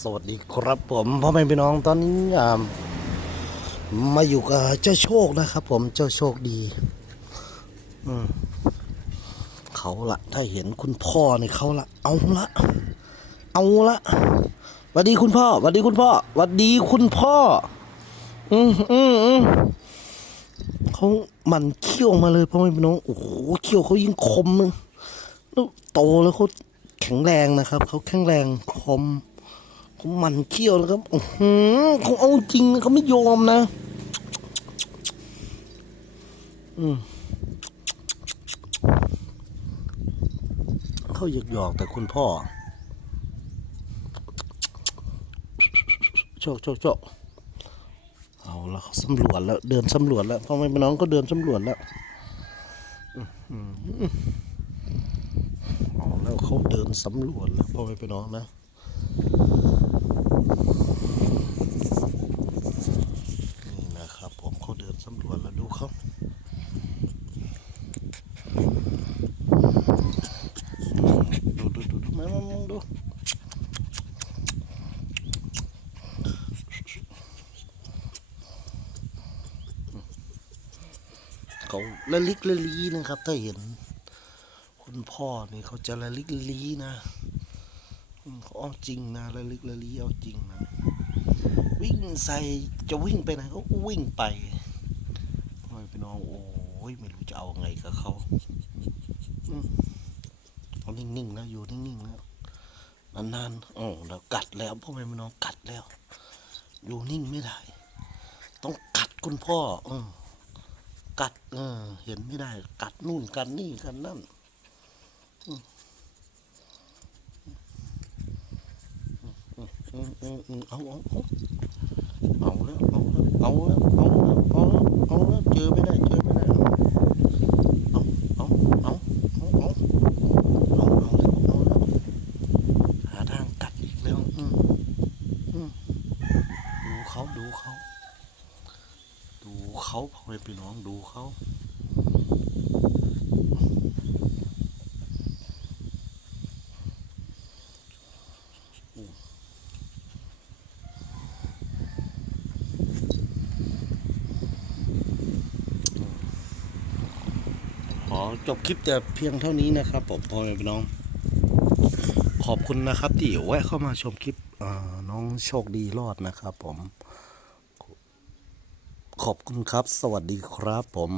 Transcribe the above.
สวัสดีครับผมพ่อแม่พี่น้องตอนนี้อ่ามาอยู่กับเจ้าโชคนะครับ ผมเจ้าโชคดีอืมเขาละถ้าเห็นคุณพ่อนี่เขาละเอาละเอาละสวัสดีคุณพ่อสวัสดีคุณพ่อสวัสดีคุณพ่อ อืมอืมอืมเขามันเขี้ยวมาเลยพ่อแม่พี่น้องโอ้โหเขี้ยวเขายิ่งคมเลยแล้วโตแล้วเขา แข็งแรงนะครับ เขาแข็งแรงคมเขามันเขี้ยวนะครับอื้อหือเขาเอาจริงนะเขาไม่ยอมนะ อืมเขาหยอกหยอกๆแต่คุณพ่อโชคโชคโชคเอาล้วเขาสำรวจแล้ว เดินสำรวจแล้วพ่อแม่น้องก็เดินสำรวจแล้ว อื้อหื อเอาแล้วเขาเดินสำรวจแล้วพ่อแม่พี่น้องนะนี่นะครับผมเขาเดินสำรวจแล้วดูเขาดูดูดูดูมามามาดูเขาละลิกละลีนะครับถ้าเห็น คุณพ่อนี่เขาจะละลิกลีนะเขาเอาจริงนะละลิกละลีเอาจริงนะวิ่งใส่จะวิ่งไปไหนก็วิ่งไปพี่น้องโอ้ยไม่รู้จะเอาไงกับเขาเขานิ่งๆนะอยู่นิ่งๆแล้วนานๆอ๋อแล้วกัดแล้วพ่อแม่พี่น้องกัดแล้ว อยู่นิ่งไม่ได้ ต้องกัดคุณพ่อเออกัดเออเห็นไม่ได้ กัดนู่นกันนี่กันนั่น เอาเอาเอาเอาแล้วเอาแล้วเอาแล้วเอาแล้วเอาแล้วเอาแล้วเจอไม่ได้เจอไม่ได้เอาเอาเอาเอาเอาเอาเอาแล้วเอาแล้วหาทางกัดอีกแล้วอืมอืมดูเขาดูเขาดูเขาพ่อแม่พี่น้องดูเขา ขอจบคลิปแต่เพียงเท่านี้นะครับผมพ่อแม่พี่น้อง ขอบคุณนะครับ ที่แวะเข้ามาชมคลิปน้องโชคดีรอดนะครับผม ขอบคุณครับ สวัสดีครับผม